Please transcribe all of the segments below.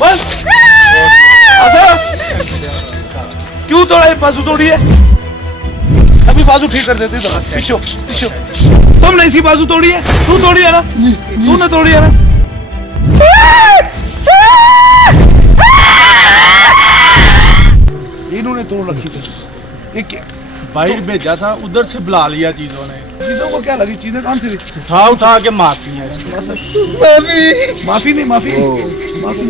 बस क्यों तोड़ा? ये बाजू तोड़ी है, अभी बाजू ठीक कर देते। पीछो पीछो, तुमने इसी बाजू तोड़ी है, तू तोड़ी है ना, तूने तोड़ी है ना। इन्होंने तोड़ रखी थी, एक बाहर भेजा था, उधर से बुला लिया चीजों ने। चीजों को क्या लगी? चीजें कौन सी? उठा उठा के मारती हैं इसको। माफी माफी नहीं, माफी माफी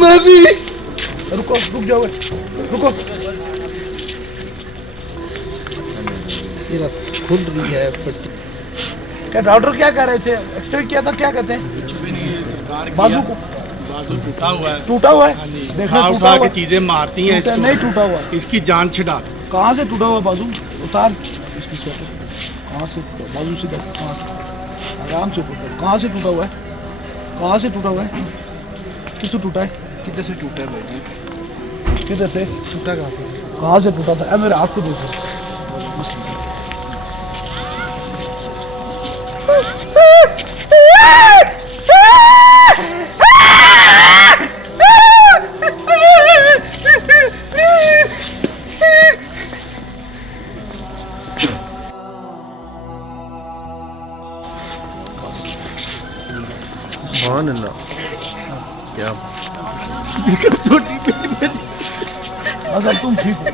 माफी। रुको, रुक जाओ, रुको। ये रस खुल रही है पट्टी। क्या डॉक्टर क्या कह रहे थे? एक्सरे किया था, क्या कहते हैं? कुछ भी नहीं है, सरकार बाजू को बाजू टूटा हुआ है। टूटा हुआ है, देखना उठा टूटा उठा हुआ के चीजें मारती हैं इसको। नहीं टूटा हुआ, इसकी जान छिड़ा। कहाँ से टूटा हुआ बाजू? उतार इसकी शर्ट। कहाँ से बाजू सीधा? कहाँ से? आराम से ऊपर। कहाँ से टूटा हुआ है? कहाँ से टूटा हुआ है? किससे टूटा है? किधर से टूटा है भाई? किधर से टूटा कहाँ से? कहाँ से टूटा था? मेरे हाथ को देखो। क्या अगर तुम ठीक हो,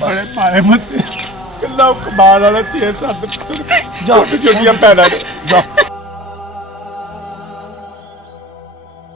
बड़े मारे मत। कितना कमाल वाला चीज। जाओ छोटी छोटियां पैदा। जाओ।